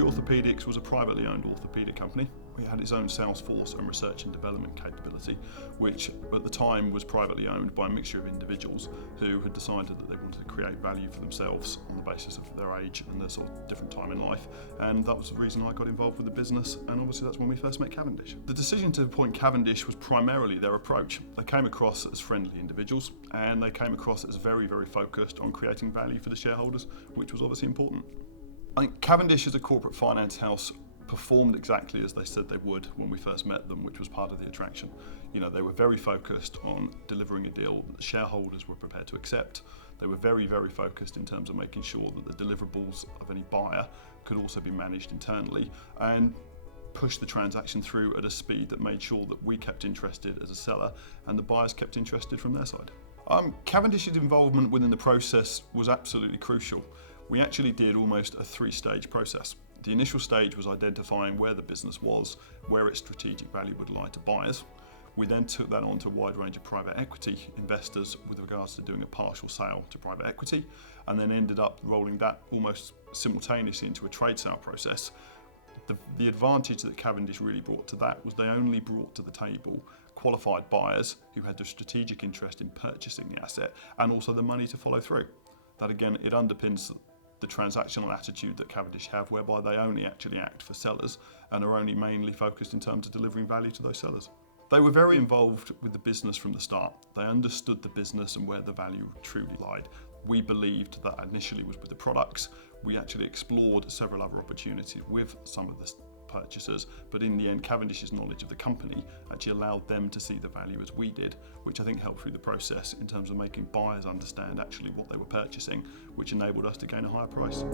Finsbury Orthopaedics was a privately owned orthopaedic company. We had its own sales force and research and development capability, which at the time was privately owned by a mixture of individuals who had decided that they wanted to create value for themselves on the basis of their age and their sort of different time in life. And that was the reason I got involved with the business, and obviously that's when we first met Cavendish. The decision to appoint Cavendish was primarily their approach. They came across as friendly individuals, and they came across as very, very focused on creating value for the shareholders, which was obviously important. I think Cavendish as a corporate finance house performed exactly as they said they would when we first met them, which was part of the attraction. You know, they were very focused on delivering a deal that the shareholders were prepared to accept. They were very, very focused in terms of making sure that the deliverables of any buyer could also be managed internally, and push the transaction through at a speed that made sure that we kept interested as a seller and the buyers kept interested from their side. Cavendish's involvement within the process was absolutely crucial. We actually did almost a 3-stage process. The initial stage was identifying where the business was, where its strategic value would lie to buyers. We then took that on to a wide range of private equity investors with regards to doing a partial sale to private equity, and then ended up rolling that almost simultaneously into a trade sale process. The advantage that Cavendish really brought to that was they only brought to the table qualified buyers who had the strategic interest in purchasing the asset and also the money to follow through. That again, it underpins the transactional attitude that Cavendish have, whereby they only actually act for sellers and are only mainly focused in terms of delivering value to those sellers. They were very involved with the business from the start. They understood the business and where the value truly lied. We believed that initially was with the products. We actually explored several other opportunities with some of the purchasers, but in the end Cavendish's knowledge of the company actually allowed them to see the value as we did, which I think helped through the process in terms of making buyers understand actually what they were purchasing, which enabled us to gain a higher price.